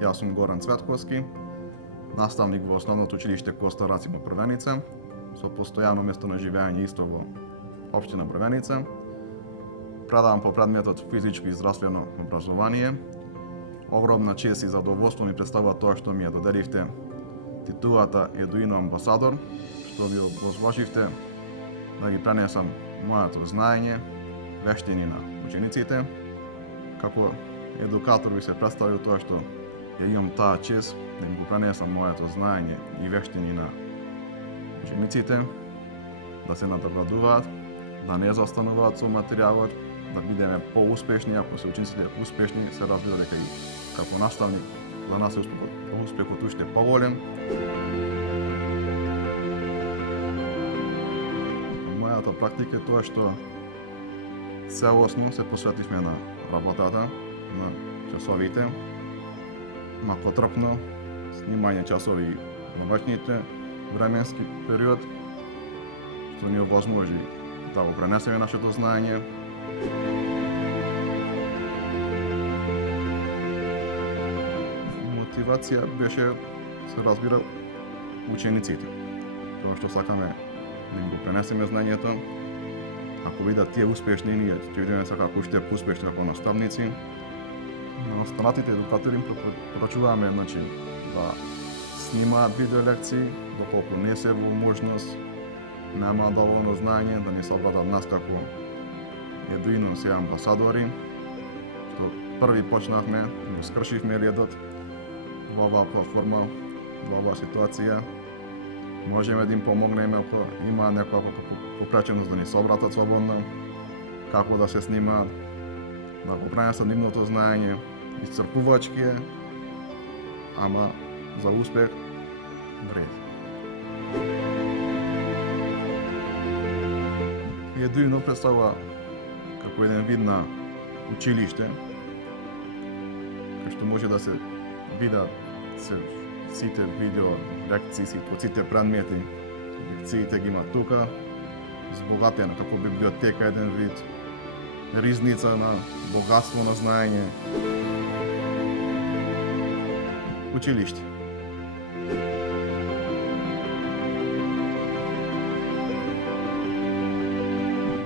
Јас сум Горан Цветковски, наставник во Основното училиште Коста Рацимо Првеница, со постојано место на живење исто во општина Првеница. Предавам по предметот физичко и здравствено образование. Огромна чест и задоволство ми представува тоа што ми ја доделивте титулата Едуино амбасадор, што ми овозможивте да ги пренесам моето знаење, вештини на учениците. Како едукатор би се представил тоа што ја имам таа чест да им го пренесам моето знаење и вештини на учениците, да се надоградуваат, да не застануваат со материјалот, да бидеме поуспешни. Ако се учениците успешни, се разбира дека и како наставник за нас е успехот уште поголем. Мојата практика е тоа што целосно се посветивме на работата, на часовите, макотрпно снимање часови на ноќните временски период, што ни овозможи да го пренесеме нашето знаење. Мотивација беше, се разбира, учениците. Тоа што сакаме да им го пренесеме знаењето. Ако бидат тие успешни, ние ќе бидеме како уште поуспешни како наставници. На останатите едукатори им препорачуваме да снимаат видео лекции, доколку не се во можност, нема доволно знаење, да ни се обратат нас како Едуино се амбасадори, што први почнавме, го скршивме редот во оваа платформа, во оваа ситуација. Можеме да им помогнеме ако има некоја попреченост да ни се обратат слободно, како да се снимаат, да го пренесат нивното знаење, исцрпувачки е, ама за успех вреди. Едуино представува како еден вид на училиште, кај што може да се видат сите видео лекции, сите предмети, лекциите ги има тука, збогатена како библиотека, еден вид ризница на богатство на знаење. Училиште.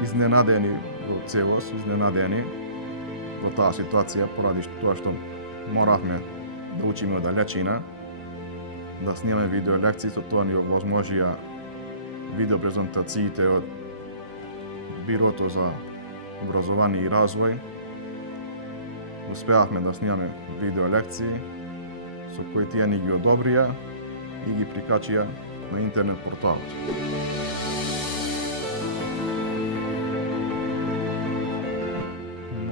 Изненадени во целост, изненадени во таа ситуација, поради тоа што моравме да учиме оддалечина, да снимаме видео лекции, со тоа ни овозможија видео презентациите од Бирото за образование и развој. Успеавме да снимаме видео лекции со кои тие ни ги одобрија и ги прикачија на интернет порталот.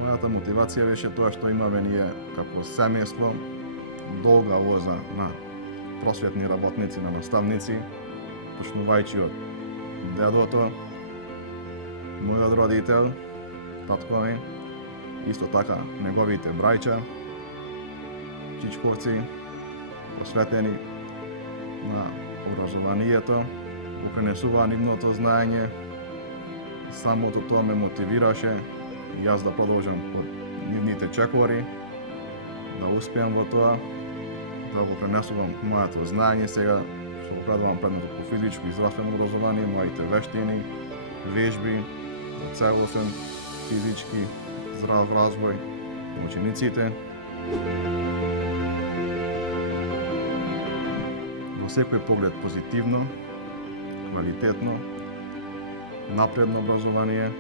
Мојата мотивација беше тоа што имаме ние како семејство долга лоза на просветни работници, на наставници, почнувајќи од дедото, мојот родител, татко ми, исто така неговите браќа, чичковци, посветени на образованието, го пренесуваа нивното знаење. Самото тоа ме мотивираше и јас да продолжам по нивните чекори, да успеам во тоа, да го пренесувам моето знаење сега, што го предавам предметот по физичко и здравствено образование, моите вештини, вежби, за целосен физички здрав развој на учениците. Во секој поглед позитивно, квалитетно, напредно образование,